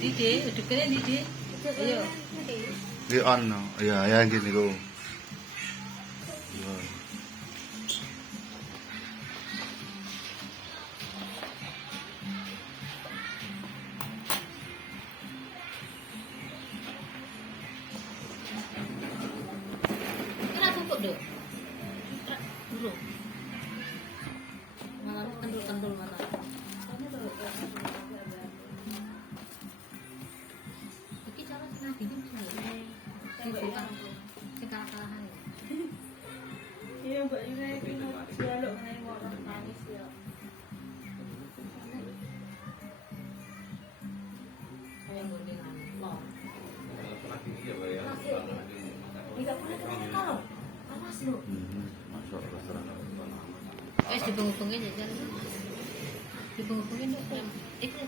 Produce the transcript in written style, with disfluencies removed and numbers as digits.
Didi, dekatnya Didi. Ayo. Di on no. Ya, yang gini kok. Kena tutup deh. Dulu. Malam kendul-kendul mana? Iki cara senang bingung sih. Bukan. Kekalahan. Iya, Mbak Ina iki jaluk nang orang nangis ya. Kayak gondengan. Loh. Tidak pernah kita loh. Panas loh. Masuk restoran. Dibengong-bengongin aja. Dibengong-bengongin. Itu